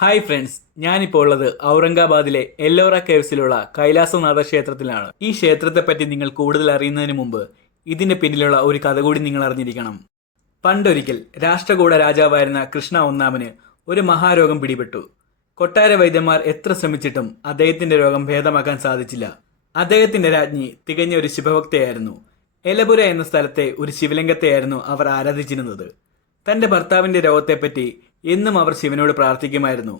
Hi friends ഞാനിപ്പോൾ ഉള്ളത് ഔറംഗാബാദിലെ എല്ലോറ കേവ്സിലുള്ള കൈലാസനാഥ ക്ഷേത്രത്തിലാണ്. ഈ ക്ഷേത്രത്തെ പറ്റി നിങ്ങൾ കൂടുതൽ അറിയുന്നതിന് മുമ്പ് ഇതിന്റെ പിന്നിലുള്ള ഒരു കഥ കൂടി നിങ്ങൾ അറിഞ്ഞിരിക്കണം. പണ്ടൊരിക്കൽ രാഷ്ട്രകൂട രാജാവായിരുന്ന കൃഷ്ണ ഒന്നാമന് ഒരു മഹാരോഗം പിടിപെട്ടു. കൊട്ടാര വൈദ്യന്മാർ എത്ര ശ്രമിച്ചിട്ടും അദ്ദേഹത്തിന്റെ രോഗം ഭേദമാക്കാൻ സാധിച്ചില്ല. അദ്ദേഹത്തിന്റെ രാജ്ഞി തികഞ്ഞ ഒരു ശിവഭക്തയായിരുന്നു എലപുര എന്ന സ്ഥലത്തെ ഒരു ശിവലിംഗത്തെയായിരുന്നു അവർ ആരാധിച്ചിരുന്നത്. തന്റെ ഭർത്താവിന്റെ രോഗത്തെപ്പറ്റി എന്നും അവർ ശിവനോട് പ്രാർത്ഥിക്കുമായിരുന്നു.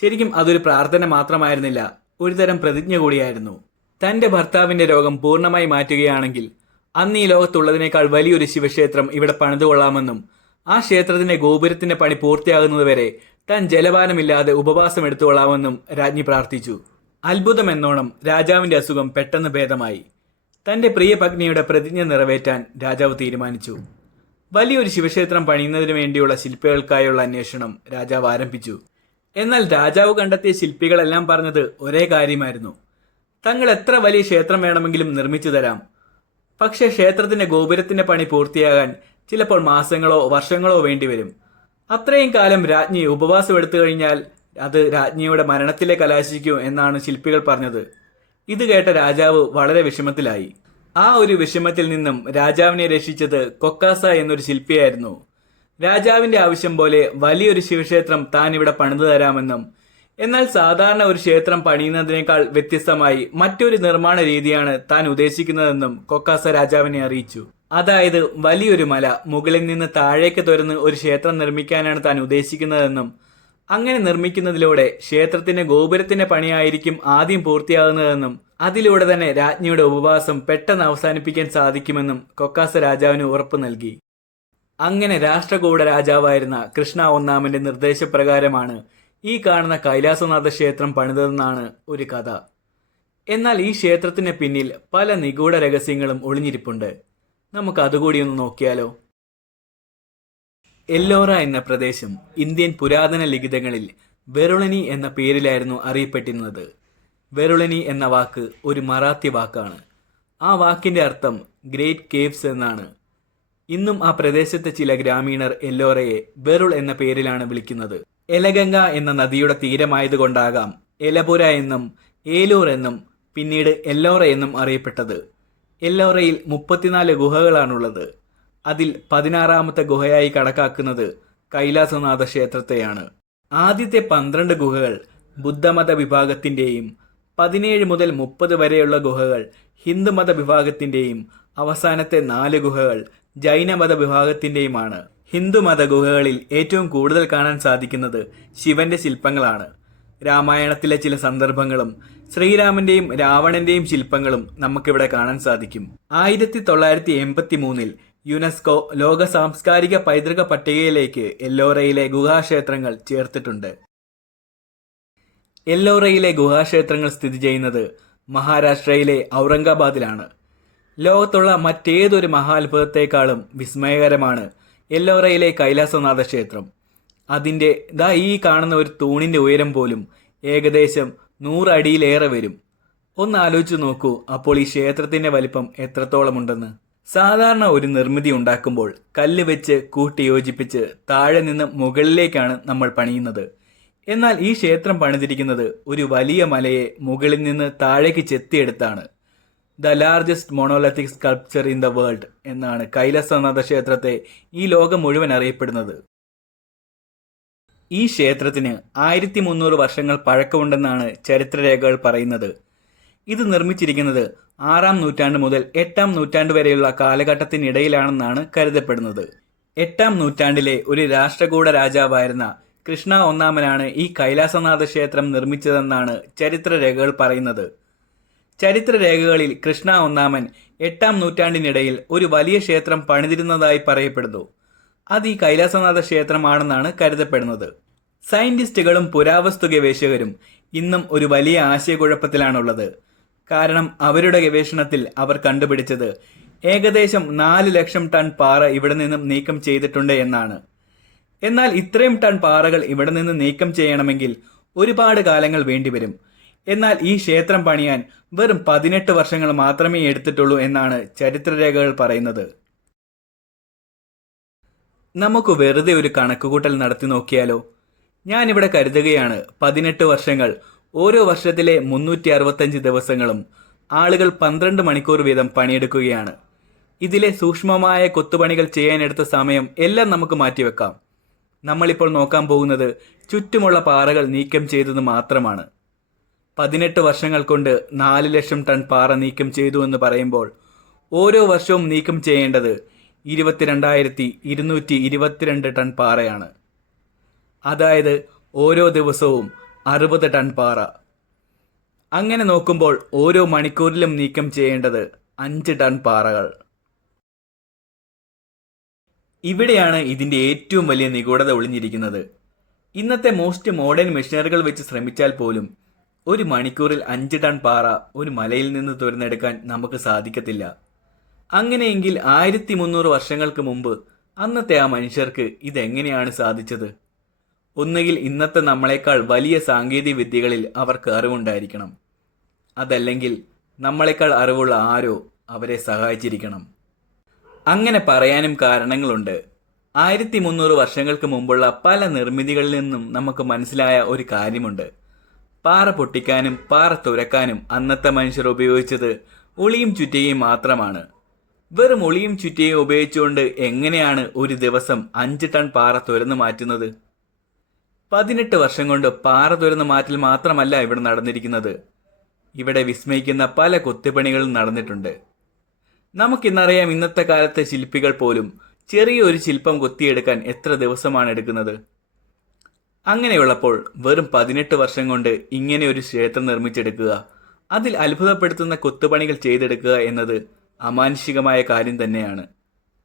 ശരിക്കും അതൊരു പ്രാർത്ഥന മാത്രമായിരുന്നില്ല ഒരുതരം പ്രതിജ്ഞ കൂടിയായിരുന്നു. തന്റെ ഭർത്താവിന്റെ രോഗം പൂർണമായി മാറ്റുകയാണെങ്കിൽ അന്ന് ഈ ലോകത്തുള്ളതിനേക്കാൾ വലിയൊരു ശിവക്ഷേത്രം ഇവിടെ പണിതുകൊള്ളാമെന്നും ആ ക്ഷേത്രത്തിന്റെ ഗോപുരത്തിന്റെ പണി പൂർത്തിയാകുന്നതുവരെ താൻ ജലപാനമില്ലാതെ ഉപവാസം എടുത്തുകൊള്ളാമെന്നും രാജ്ഞി പ്രാർത്ഥിച്ചു. അത്ഭുതമെന്നോണം രാജാവിന്റെ അസുഖം പെട്ടെന്ന് ഭേദമായി. തന്റെ പ്രിയ പത്നിയുടെ പ്രതിജ്ഞ നിറവേറ്റാൻ രാജാവ് തീരുമാനിച്ചു. വലിയൊരു ശിവക്ഷേത്രം പണിയുന്നതിന് വേണ്ടിയുള്ള ശില്പികൾക്കായുള്ള അന്വേഷണം രാജാവ് ആരംഭിച്ചു. എന്നാൽ രാജാവ് കണ്ടെത്തിയ ശില്പികളെല്ലാം പറഞ്ഞത് ഒരേ കാര്യമായിരുന്നു. തങ്ങൾ എത്ര വലിയ ക്ഷേത്രം വേണമെങ്കിലും നിർമ്മിച്ചു തരാം. പക്ഷേ ക്ഷേത്രത്തിന്റെ ഗോപുരത്തിന്റെ പണി പൂർത്തിയാകാൻ ചിലപ്പോൾ മാസങ്ങളോ വർഷങ്ങളോ വേണ്ടിവരും. അത്രയും കാലം രാജ്ഞി ഉപവാസം എടുത്തു കഴിഞ്ഞാൽ അത് രാജ്ഞിയുടെ മരണത്തിലെ കലാശിക്കും എന്നാണ് ശില്പികൾ പറഞ്ഞത്. ഇത് കേട്ട രാജാവ് വളരെ വിഷമത്തിലായി. ആ ഒരു വിഷമത്തിൽ നിന്നും രാജാവിനെ രക്ഷിച്ചത് കൊക്കാസ എന്നൊരു ശില്പിയായിരുന്നു. രാജാവിന്റെ ആവശ്യം പോലെ വലിയൊരു ശിവക്ഷേത്രം താൻ ഇവിടെ പണിതു തരാമെന്നും എന്നാൽ സാധാരണ ഒരു ക്ഷേത്രം പണിയുന്നതിനേക്കാൾ വ്യത്യസ്തമായി മറ്റൊരു നിർമ്മാണ രീതിയാണ് താൻ ഉദ്ദേശിക്കുന്നതെന്നും കൊക്കാസ രാജാവിനെ അറിയിച്ചു. അതായത് വലിയൊരു മല മുകളിൽ നിന്ന് താഴേക്ക് തുരന്ന് ഒരു ക്ഷേത്രം നിർമ്മിക്കാനാണ് താൻ ഉദ്ദേശിക്കുന്നതെന്നും അങ്ങനെ നിർമ്മിക്കുന്നതിലൂടെ ക്ഷേത്രത്തിന്റെ ഗോപുരത്തിന്റെ പണിയായിരിക്കും ആദ്യം പൂർത്തിയാകുന്നതെന്നും അതിലൂടെ തന്നെ രാജ്ഞിയുടെ ഉപവാസം പെട്ടെന്ന് അവസാനിപ്പിക്കാൻ സാധിക്കുമെന്നും കൊക്കാസ രാജാവിന് ഉറപ്പു നൽകി. അങ്ങനെ രാഷ്ട്രകൂട രാജാവായിരുന്ന കൃഷ്ണ ഒന്നാമന്റെ നിർദ്ദേശപ്രകാരമാണ് ഈ കാണുന്ന കൈലാസനാഥ ക്ഷേത്രം പണിതതെന്നാണ് ഒരു കഥ. എന്നാൽ ഈ ക്ഷേത്രത്തിന് പിന്നിൽ പല നിഗൂഢ രഹസ്യങ്ങളും ഒളിഞ്ഞിരിപ്പുണ്ട്. നമുക്ക് അതുകൂടി ഒന്ന് നോക്കിയാലോ? എല്ലോറ എന്ന പ്രദേശം ഇന്ത്യൻ പുരാതന ലിഖിതങ്ങളിൽ വെറുളനി എന്ന പേരിലായിരുന്നു അറിയപ്പെട്ടിരുന്നത്. വെറുളനി എന്ന വാക്ക് ഒരു മറാത്തി വാക്കാണ്. ആ വാക്കിന്റെ അർത്ഥം ഗ്രേറ്റ് കേവ്സ് എന്നാണ്. ഇന്നും ആ പ്രദേശത്തെ ചില ഗ്രാമീണർ എല്ലോറയെ വെറുൾ എന്ന പേരിലാണ് വിളിക്കുന്നത്. എലഗംഗ എന്ന നദിയുടെ തീരമായതുകൊണ്ടാകാം എലപുര എന്നും ഏലൂർ എന്നും പിന്നീട് എല്ലോറ എന്നും അറിയപ്പെട്ടത്. എല്ലോറയിൽ മുപ്പത്തിനാല് ഗുഹകളാണുള്ളത്. അതിൽ പതിനാറാമത്തെ ഗുഹയായി കണക്കാക്കുന്നത് കൈലാസനാഥ ക്ഷേത്രത്തെയാണ് ആദ്യത്തെ പന്ത്രണ്ട് ഗുഹകൾ ബുദ്ധമത വിഭാഗത്തിന്റെയും പതിനേഴ് മുതൽ മുപ്പത് വരെയുള്ള ഗുഹകൾ ഹിന്ദുമത വിഭാഗത്തിന്റെയും അവസാനത്തെ നാല് ഗുഹകൾ ജൈനമത വിഭാഗത്തിന്റെയുമാണ് ഹിന്ദുമത ഗുഹകളിൽ ഏറ്റവും കൂടുതൽ കാണാൻ സാധിക്കുന്നത് ശിവന്റെ ശില്പങ്ങളാണ്. രാമായണത്തിലെ ചില സന്ദർഭങ്ങളും ശ്രീരാമന്റെയും രാവണന്റെയും ശില്പങ്ങളും നമുക്കിവിടെ കാണാൻ സാധിക്കും. ആയിരത്തി തൊള്ളായിരത്തി എൺപത്തി മൂന്നിൽ യുനെസ്കോ ലോക സാംസ്കാരിക പൈതൃക പട്ടികയിലേക്ക് എല്ലോറയിലെ ഗുഹാക്ഷേത്രങ്ങൾ ചേർത്തിട്ടുണ്ട്. എല്ലോറയിലെ ഗുഹാക്ഷേത്രങ്ങൾ സ്ഥിതി ചെയ്യുന്നത് മഹാരാഷ്ട്രയിലെ ഔറംഗാബാദിലാണ്. ലോകത്തുള്ള മറ്റേതൊരു മഹാത്ഭുതത്തെക്കാളും വിസ്മയകരമാണ് എല്ലോറയിലെ കൈലാസനാഥ ക്ഷേത്രം അതിന്റെ ദാ ഈ കാണുന്ന ഒരു തൂണിന്റെ ഉയരം പോലും ഏകദേശം നൂറടിയിലേറെ വരും. ഒന്ന് ആലോചിച്ച് നോക്കൂ അപ്പോൾ ഈ ക്ഷേത്രത്തിന്റെ വലിപ്പം എത്രത്തോളമുണ്ടെന്ന്. സാധാരണ ഒരു നിർമ്മിതി ഉണ്ടാക്കുമ്പോൾ കല്ല് വെച്ച് കൂട്ടി യോജിപ്പിച്ച് താഴെ നിന്ന് മുകളിലേക്കാണ് നമ്മൾ പണിയുന്നത്. എന്നാൽ ഈ ക്ഷേത്രം പണിതിരിക്കുന്നത് ഒരു വലിയ മലയെ മുകളിൽ നിന്ന് താഴേക്ക് ചെത്തിയെടുത്താണ്. The largest monolithic sculpture in the world എന്നാണ് കൈലാസനാഥ ക്ഷേത്രത്തെ ഈ ലോകം മുഴുവൻ അറിയപ്പെടുന്നത്. ഈ ക്ഷേത്രത്തിന് ആയിരത്തി മുന്നൂറ് വർഷങ്ങൾ പഴക്കമുണ്ടെന്നാണ് ചരിത്രരേഖകൾ പറയുന്നത്. ഇത് നിർമ്മിച്ചിരിക്കുന്നത് ആറാം നൂറ്റാണ്ട് മുതൽ എട്ടാം നൂറ്റാണ്ട് വരെയുള്ള കാലഘട്ടത്തിനിടയിലാണെന്നാണ് കരുതപ്പെടുന്നത്. എട്ടാം നൂറ്റാണ്ടിലെ ഒരു രാഷ്ട്രകൂട രാജാവായിരുന്ന കൃഷ്ണ ഒന്നാമനാണ് ഈ കൈലാസനാഥ ക്ഷേത്രം നിർമ്മിച്ചതെന്നാണ് ചരിത്രരേഖകൾ പറയുന്നത്. ചരിത്രരേഖകളിൽ കൃഷ്ണ ഒന്നാമൻ എട്ടാം നൂറ്റാണ്ടിനിടയിൽ ഒരു വലിയ ക്ഷേത്രം പണിതിരുന്നതായി പറയപ്പെടുന്നു. അത് ഈ കൈലാസനാഥ ക്ഷേത്രമാണെന്നാണ് കരുതപ്പെടുന്നത്. സയന്റിസ്റ്റുകളും പുരാവസ്തു ഗവേഷകരും ഇന്നും ഒരു വലിയ ആശയക്കുഴപ്പത്തിലാണുള്ളത്. കാരണം അവരുടെ ഗവേഷണത്തിൽ അവർ കണ്ടുപിടിച്ചത് ഏകദേശം നാല് ലക്ഷം ടൺ പാറ ഇവിടെ നിന്നും നീക്കം ചെയ്തിട്ടുണ്ട് എന്നാണ്. എന്നാൽ ഇത്രയും ടൺ പാറകൾ ഇവിടെ നിന്ന് നീക്കം ചെയ്യണമെങ്കിൽ ഒരുപാട് കാലങ്ങൾ വേണ്ടിവരും. എന്നാൽ ഈ ക്ഷേത്രം പണിയാൻ വെറും പതിനെട്ട് വർഷങ്ങൾ മാത്രമേ എടുത്തിട്ടുള്ളൂ എന്നാണ് ചരിത്രരേഖകൾ പറയുന്നത്. നമുക്ക് വെറുതെ ഒരു കണക്കുകൂട്ടൽ നടത്തി നോക്കിയാലോ? ഞാനിവിടെ കരുതുകയാണ് പതിനെട്ട് വർഷങ്ങൾ ഓരോ വർഷത്തിലെ മുന്നൂറ്റി അറുപത്തഞ്ച് ദിവസങ്ങളും ആളുകൾ പന്ത്രണ്ട് മണിക്കൂർ വീതം പണിയെടുക്കുകയാണ്. ഇതിലെ സൂക്ഷ്മമായ കൊത്തുപണികൾ ചെയ്യാനെടുത്ത സമയം എല്ലാം നമുക്ക് മാറ്റിവെക്കാം. നമ്മളിപ്പോൾ നോക്കാൻ പോകുന്നത് ചുറ്റുമുള്ള പാറകൾ നീക്കം ചെയ്തത് മാത്രമാണ്. പതിനെട്ട് വർഷങ്ങൾ കൊണ്ട് നാല് ലക്ഷം ടൺ പാറ നീക്കം ചെയ്തു എന്ന് പറയുമ്പോൾ ഓരോ വർഷവും നീക്കം ചെയ്യേണ്ടത് ഇരുപത്തിരണ്ടായിരത്തി ഇരുന്നൂറ്റി ഇരുപത്തിരണ്ട് ടൺ പാറയാണ്. അതായത് ഓരോ ദിവസവും അറുപത് ടൺ പാറ. അങ്ങനെ നോക്കുമ്പോൾ ഓരോ മണിക്കൂറിലും നീക്കം ചെയ്യേണ്ടത് അഞ്ച് ടൺ പാറകൾ. ഇവിടെയാണ് ഇതിന്റെ ഏറ്റവും വലിയ നിഗൂഢത ഒളിഞ്ഞിരിക്കുന്നത്. ഇന്നത്തെ മോസ്റ്റ് മോഡേൺ മെഷീനറികൾ വെച്ച് ശ്രമിച്ചാൽ പോലും ഒരു മണിക്കൂറിൽ അഞ്ച് ടൺ പാറ ഒരു മലയിൽ നിന്ന് തുരന്നെടുക്കാൻ നമുക്ക് സാധിക്കത്തില്ല. അങ്ങനെയെങ്കിൽ ആയിരത്തി മുന്നൂറ് വർഷങ്ങൾക്ക് മുമ്പ് അന്നത്തെ ആ മനുഷ്യർക്ക് ഇതെങ്ങനെയാണ് സാധിച്ചത്? ഒന്നുകിൽ ഇന്നത്തെ നമ്മളെക്കാൾ വലിയ സാങ്കേതിക വിദ്യകളിൽ അവർക്ക് അറിവുണ്ടായിരിക്കണം. അതല്ലെങ്കിൽ നമ്മളെക്കാൾ അറിവുള്ള ആരോ അവരെ സഹായിച്ചിരിക്കണം. അങ്ങനെ പറയാനും കാരണങ്ങളുണ്ട്. ആയിരത്തി മുന്നൂറ് വർഷങ്ങൾക്ക് മുമ്പുള്ള പല നിർമ്മിതികളിൽ നിന്നും നമുക്ക് മനസ്സിലായ ഒരു കാര്യമുണ്ട്. പാറ പൊട്ടിക്കാനും പാറ തുരക്കാനും അന്നത്തെ മനുഷ്യർ ഉപയോഗിച്ചത് ഒളിയും ചുറ്റിയും മാത്രമാണ്. വെറും ഒളിയും ചുറ്റിയും ഉപയോഗിച്ചുകൊണ്ട് എങ്ങനെയാണ് ഒരു ദിവസം അഞ്ച് ടൺ പാറ തുരന്നു മാറ്റുന്നത്? പതിനെട്ട് വർഷം കൊണ്ട് പാറ തുരന്ന മാറ്റൽ മാത്രമല്ല ഇവിടെ നടന്നിരിക്കുന്നത്. ഇവിടെ വിസ്മയിക്കുന്ന പല കൊത്തുപണികളും നടന്നിട്ടുണ്ട്. നമുക്കിന്നറിയാം ഇന്നത്തെ കാലത്തെ ശില്പികൾ പോലും ചെറിയൊരു ശില്പം കൊത്തിയെടുക്കാൻ എത്ര ദിവസമാണ് എടുക്കുന്നത്. അങ്ങനെയുള്ളപ്പോൾ വെറും പതിനെട്ട് വർഷം കൊണ്ട് ഇങ്ങനെ ഒരു ക്ഷേത്രം നിർമ്മിച്ചെടുക്കുക അതിൽ അത്ഭുതപ്പെടുത്തുന്ന കൊത്തുപണികൾ ചെയ്തെടുക്കുക എന്നത് അമാനുഷികമായ കാര്യം തന്നെയാണ്.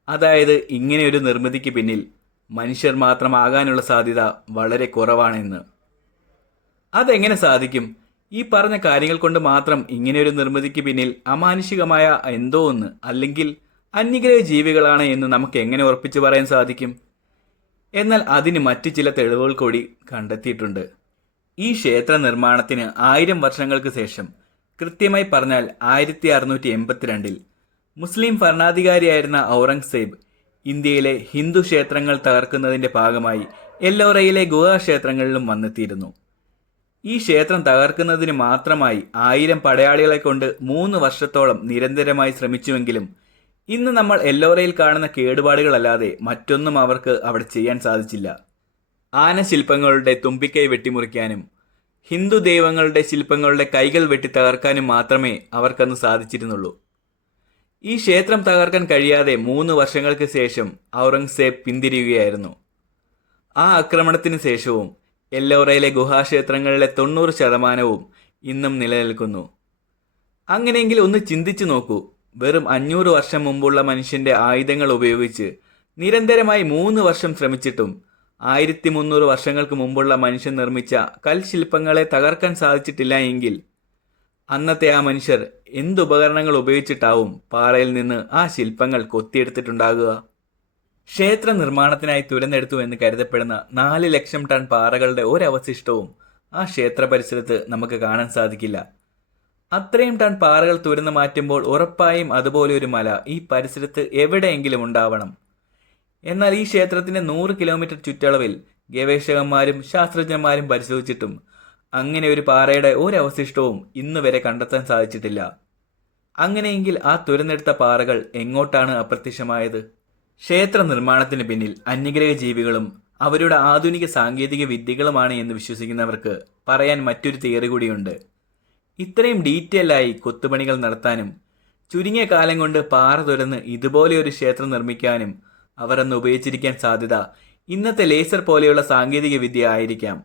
അതായത് ഇങ്ങനെയൊരു നിർമ്മിതിക്ക് പിന്നിൽ മനുഷ്യർ മാത്രമാകാനുള്ള സാധ്യത വളരെ കുറവാണെന്ന്. അതെങ്ങനെ സാധിക്കും? ഈ പറഞ്ഞ കാര്യങ്ങൾ കൊണ്ട് മാത്രം ഇങ്ങനെയൊരു നിർമ്മിതിക്ക് പിന്നിൽ അമാനുഷികമായ എന്തോ ഒന്ന് അല്ലെങ്കിൽ അന്യഗ്രഹ ജീവികളാണ് എന്ന് നമുക്ക് എങ്ങനെ ഉറപ്പിച്ചു പറയാൻ സാധിക്കും? എന്നാൽ അതിന് മറ്റു ചില തെളിവുകൾ കൂടി കണ്ടെത്തിയിട്ടുണ്ട്. ഈ ക്ഷേത്ര നിർമ്മാണത്തിന് ആയിരം വർഷങ്ങൾക്ക് ശേഷം കൃത്യമായി പറഞ്ഞാൽ ആയിരത്തി അറുന്നൂറ്റി എൺപത്തിരണ്ടിൽ മുസ്ലിം ഭരണാധികാരിയായിരുന്ന ഔറംഗസേബ് ഇന്ത്യയിലെ ഹിന്ദു ക്ഷേത്രങ്ങൾ തകർക്കുന്നതിന്റെ ഭാഗമായി എല്ലോറയിലെ ഗുഹാക്ഷേത്രങ്ങളിലും വന്നെത്തിയിരുന്നു. ഈ ക്ഷേത്രം തകർക്കുന്നതിന് മാത്രമായി ആയിരം പടയാളികളെ കൊണ്ട് മൂന്ന് വർഷത്തോളം നിരന്തരമായി ശ്രമിച്ചുവെങ്കിലും ഇന്ന് നമ്മൾ എല്ലോറയിൽ കാണുന്ന കേടുപാടുകളല്ലാതെ മറ്റൊന്നും അവർക്ക് അവിടെ ചെയ്യാൻ സാധിച്ചില്ല. ആന ആനശില്പങ്ങളുടെ തുമ്പിക്കൈ വെട്ടിമുറിക്കാനും ഹിന്ദു ദൈവങ്ങളുടെ ശില്പങ്ങളുടെ കൈകൾ വെട്ടി തകർക്കാനും മാത്രമേ അവർക്കന്ന് സാധിച്ചിരുന്നുള്ളൂ. ഈ ക്ഷേത്രം തകർക്കാൻ കഴിയാതെ മൂന്ന് വർഷങ്ങൾക്ക് ശേഷം ഔറംഗസേബ് പിന്തിരിയുകയായിരുന്നു. ആ ആക്രമണത്തിന് ശേഷവും എല്ലോറയിലെ ഗുഹാക്ഷേത്രങ്ങളിലെ തൊണ്ണൂറ് ശതമാനവും ഇന്നും നിലനിൽക്കുന്നു. അങ്ങനെയെങ്കിൽ ഒന്ന് ചിന്തിച്ചു നോക്കൂ. വെറും അഞ്ഞൂറ് വർഷം മുമ്പുള്ള മനുഷ്യന്റെ ആയുധങ്ങൾ ഉപയോഗിച്ച് നിരന്തരമായി മൂന്ന് വർഷം ശ്രമിച്ചിട്ടും ആയിരത്തി മുന്നൂറ് വർഷങ്ങൾക്ക് മുമ്പുള്ള മനുഷ്യൻ നിർമ്മിച്ച കൽശില്പങ്ങളെ തകർക്കാൻ സാധിച്ചിട്ടില്ല എങ്കിൽ അന്നത്തെ ആ മനുഷ്യർ എന്തുപകരണങ്ങൾ ഉപയോഗിച്ചിട്ടാവും പാറയിൽ നിന്ന് ആ ശില്പങ്ങൾ കൊത്തിയെടുത്തിട്ടുണ്ടാകുക? ക്ഷേത്ര നിർമ്മാണത്തിനായി തുരന്നെടുത്തു എന്ന് കരുതപ്പെടുന്ന നാല് ലക്ഷം ടൺ പാറകളുടെ ഒരവശിഷ്ടവും ആ ക്ഷേത്ര പരിസരത്ത് നമുക്ക് കാണാൻ സാധിക്കില്ല. അത്രയും ടൺ പാറകൾ തുരന്നു മാറ്റുമ്പോൾ ഉറപ്പായും അതുപോലെ ഒരു മല ഈ പരിസരത്ത് എവിടെയെങ്കിലും ഉണ്ടാവണം. എന്നാൽ ഈ ക്ഷേത്രത്തിന്റെ നൂറ് കിലോമീറ്റർ ചുറ്റളവിൽ ഗവേഷകന്മാരും ശാസ്ത്രജ്ഞന്മാരും പരിശോധിച്ചിട്ടും അങ്ങനെ ഒരു പാറയുടെ ഒരവശിഷ്ടവും ഇന്ന് വരെ കണ്ടെത്താൻ സാധിച്ചിട്ടില്ല. അങ്ങനെയെങ്കിൽ ആ തുരന്നെടുത്ത പാറകൾ എങ്ങോട്ടാണ് അപ്രത്യക്ഷമായത്? ക്ഷേത്ര നിർമ്മാണത്തിന് പിന്നിൽ അന്യഗ്രഹ ജീവികളും അവരുടെ ആധുനിക സാങ്കേതിക വിദ്യകളുമാണ് എന്ന് വിശ്വസിക്കുന്നവർക്ക് പറയാൻ മറ്റൊരു തിയറി കൂടിയുണ്ട്. ഇത്രയും ഡീറ്റെയിൽ ആയി കൊത്തുപണികൾ നടത്താനും ചുരുങ്ങിയ കാലം കൊണ്ട് പാറ തുരന്ന് ഇതുപോലെ ഒരു ക്ഷേത്രം നിർമ്മിക്കാനും അവർ ഉപയോഗിച്ചിരിക്കാൻ സാധ്യത ഇന്നത്തെ ലേസർ പോലെയുള്ള സാങ്കേതിക വിദ്യ ആയിരിക്കാം.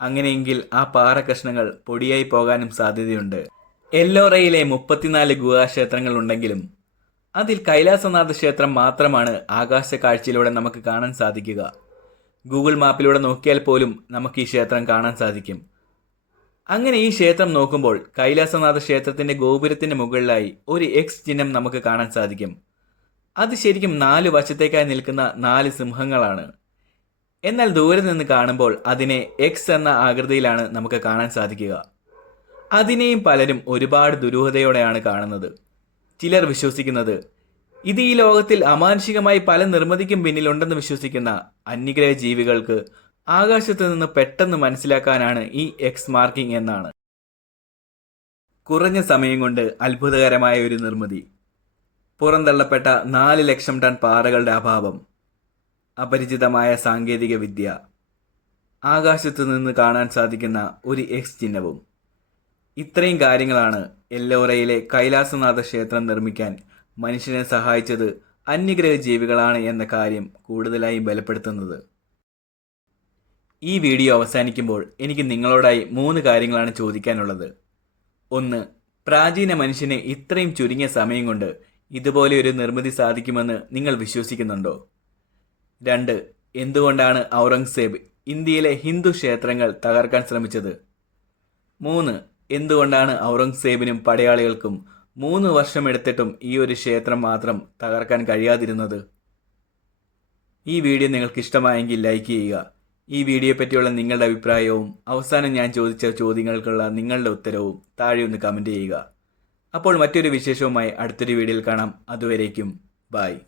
അങ്ങനെയെങ്കിൽ ആ പാറ കഷ്ണങ്ങൾ പൊടിയായി പോകാനും സാധ്യതയുണ്ട്. എല്ലോറയിലെ മുപ്പത്തിനാല് ഗുഹാക്ഷേത്രങ്ങൾ ഉണ്ടെങ്കിലും അതിൽ കൈലാസനാഥ ക്ഷേത്രം മാത്രമാണ് ആകാശ കാഴ്ചയിലൂടെ നമുക്ക് കാണാൻ സാധിക്കുക. ഗൂഗിൾ മാപ്പിലൂടെ നോക്കിയാൽ പോലും നമുക്ക് ഈ ക്ഷേത്രം കാണാൻ സാധിക്കും. അങ്ങനെ ഈ ക്ഷേത്രം നോക്കുമ്പോൾ കൈലാസനാഥ ക്ഷേത്രത്തിന്റെ ഗോപുരത്തിന്റെ മുകളിലായി ഒരു എക്സ് ചിഹ്നം നമുക്ക് കാണാൻ സാധിക്കും. അത് ശരിക്കും നാല് വശത്തേക്കായി നിൽക്കുന്ന നാല് സിംഹങ്ങളാണ്. എന്നാൽ ദൂരെ നിന്ന് കാണുമ്പോൾ അതിനെ എക്സ് എന്ന ആകൃതിയിലാണ് നമുക്ക് കാണാൻ സാധിക്കുക. അതിനെയും പലരും ഒരുപാട് ദുരൂഹതയോടെയാണ് കാണുന്നത്. ചിലർ വിശ്വസിക്കുന്നത് ഇത് ഈ ലോകത്തിൽ അമാനുഷികമായി പല നിർമ്മിതിക്കും പിന്നിലുണ്ടെന്ന് വിശ്വസിക്കുന്ന അന്യഗ്രഹ ജീവികൾക്ക് ആകാശത്ത് നിന്ന് പെട്ടെന്ന് മനസ്സിലാക്കാനാണ് ഈ എക്സ് മാർക്കിംഗ് എന്നാണ്. കുറഞ്ഞ സമയം കൊണ്ട് അത്ഭുതകരമായ ഒരു നിർമ്മിതി. പുറന്തള്ളപ്പെട്ട നാല് ലക്ഷം ടൺ പാറകളുടെ അഭാവം. അപരിചിതമായ സാങ്കേതിക വിദ്യ. ആകാശത്തു നിന്ന് കാണാൻ സാധിക്കുന്ന ഒരു എക്സ് ചിഹ്നവും. ഇത്രയും കാര്യങ്ങളാണ് എല്ലോറയിലെ കൈലാസനാഥ ക്ഷേത്രം നിർമ്മിക്കാൻ മനുഷ്യനെ സഹായിച്ചത് അന്യഗ്രഹ ജീവികളാണ് എന്ന കാര്യം കൂടുതലായി ബലപ്പെടുത്തുന്നത്. ഈ വീഡിയോ അവസാനിക്കുമ്പോൾ എനിക്ക് നിങ്ങളോടായി മൂന്ന് കാര്യങ്ങളാണ് ചോദിക്കാനുള്ളത്. ഒന്ന് പ്രാചീന മനുഷ്യനെ ഇത്രയും ചുരുങ്ങിയ സമയം കൊണ്ട് ഇതുപോലെ ഒരു നിർമ്മിതി സാധിക്കുമെന്ന് നിങ്ങൾ വിശ്വസിക്കുന്നുണ്ടോ? രണ്ട് എന്തുകൊണ്ടാണ് ഔറംഗസേബ് ഇന്ത്യയിലെ ഹിന്ദു ക്ഷേത്രങ്ങൾ തകർക്കാൻ ശ്രമിച്ചത്? മൂന്ന് എന്തുകൊണ്ടാണ് ഔറംഗസേബിനും പടയാളികൾക്കും മൂന്ന് വർഷമെടുത്തിട്ടും ഈ ഒരു ക്ഷേത്രം മാത്രം തകർക്കാൻ കഴിയാതിരുന്നത്? ഈ വീഡിയോ നിങ്ങൾക്ക് ഇഷ്ടമായെങ്കിൽ ലൈക്ക് ചെയ്യുക. ഈ വീഡിയോ പറ്റിയുള്ള നിങ്ങളുടെ അഭിപ്രായവും അവസാനം ഞാൻ ചോദിച്ച ചോദ്യങ്ങൾക്കുള്ള നിങ്ങളുടെ ഉത്തരവും താഴെ ഒന്ന് കമന്റ് ചെയ്യുക. അപ്പോൾ മറ്റൊരു വിശേഷവുമായി അടുത്തൊരു വീഡിയോയിൽ കാണാം. അതുവരേക്കും ബായ്